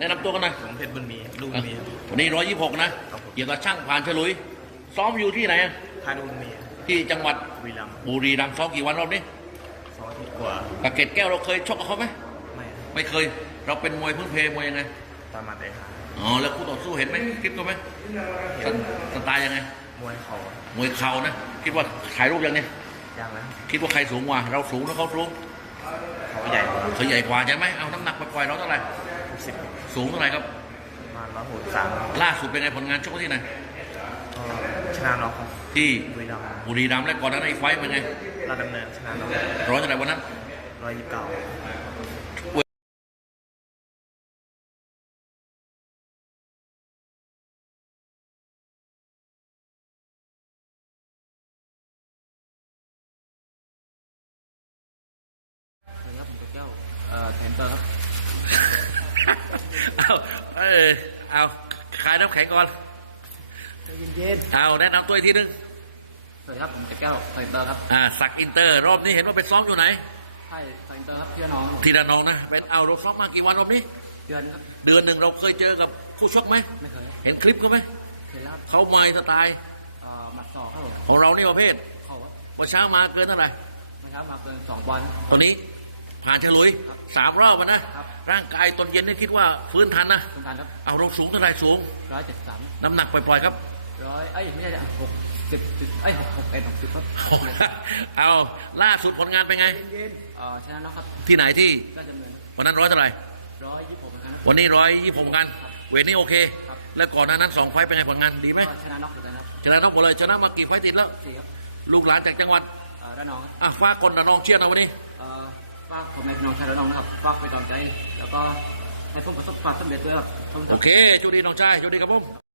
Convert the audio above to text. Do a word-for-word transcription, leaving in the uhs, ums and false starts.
แนะนำตัวกันหน่อยผมเพชรบุญมีลูกบุญมีวันนี้ร้อยยี่สิบหกนะเกี่ยวกับช่างผ่านฉลุยซ้อมอยู่ที่ไหนค่ายลูกบุญมีที่จังหวัดวีรัมย์บุรีรัมย์ซ้อมกี่วันรอบนี้สองอาทิตย์กว่ากับเกตแก้วเราเคยชกกับเขาไหมไม่ไม่เคยเราเป็นมวยพื้นเพมวยยังไงตามมาแต่หาอ๋อแล้วคู่ต่อสู้เห็นไหมคลิปตัวไหมเห็นสไตล์ยังไงมวยเขามวยเข่านะคิดว่าถ่ายรูปยังเนี่ยยังนะคิดว่าใครสูงกว่าเราสูงแล้วเขาสูงเขาใหญ่กว่าเขาใหญ่กว่าใช่ไหมเอาน้ำหนักปล่อยๆเราเท่าไหร่หกสิบสูงเท่าไหร่ครับประมาณร้อยหกสิบสามล่าสุดเป็นไงผลงานชกที่ไหนก็ชนะน็อกครับที่วีรัมย์บุรีรัมย์และก่อนหนานั้นไอ้ไฟท์เป็นไงราชดำเนินชนะน็อกร้อยเท่าไหร่วันนั้นร้อยยี่สิบเก้าครับผมแก้วเอ่อแทนเตอร์ครับเอาเออเอาขายน้ำแข็งก่อนเย็นเอาแนะนำตัวอีกทีนึงๆสวัสดีครับผมแก้วแทนเตอร์ครับอ่าสักอินเตอร์รอบนี้เห็นว่าไปซ้อมอยู่ไหนใช่แทนเตอร์ครับพี่น้องทีละนองนะเป็นเอาเราซ้อมมากี่วันรอบนี้เดือนครับเดือนหนึ่งเราเคยเจอกับคู่ชกไหมไม่เคยเห็นคลิปเขาไหมเคยรับเขาไม้สไตล์เอ่อหมัดศอกครับผมของเรานี่ประเภทเขาครับเมื่อเช้ามาเกินเท่าไหร่เมื่อเช้ามาเกินสองบอลตอนนี้ผ่านฉลุยครับสามรอบอะนะครับ ร่างกายตอนเย็นนี่คิดว่าฟื้นทันนะคุณการครับเอาเราสูงเท่าไหร่สูงร้อยเจ็ดสามน้ำหนักปล่อยๆครับร้อยเอ้ยไม่ใช่หกสิบเอ้ยหกหกเอ็ดหกสิบครับเอาล่าสุดผลงานเป็นไงเอ่อชนะน็อกครับที่ไหนที่ก็จะเหมือนวันนั้นร้อยเท่าไหร่ร้อยยี่สิบหกนะครับวันนี้ร้อยยี่สิบหกกัน เวทนี้โอเคครับแล้วก่อนหน้านั้นสองไฟต์เป็นไงผลงานดีไหมก็ชนะน็อกเหมือนกันครับชนะทั้งหมดเลยชนะมากี่ไฟต์ติดแล้วสี่ครับลูกหลานจากจังหวัดเอ่อด้านน้องครับอ่ะฟ้ากคนระนองเชียร์เราวันนี้เอ่อฝากผมในพี่น้องชายด้านน้องนะครับฝากไปนกำลังใจ แล้วก็ให้ผมประสบความสำเร็จด้วยครับขอบคุณคโอรับเคจูดีน้องชายจูดีครับผม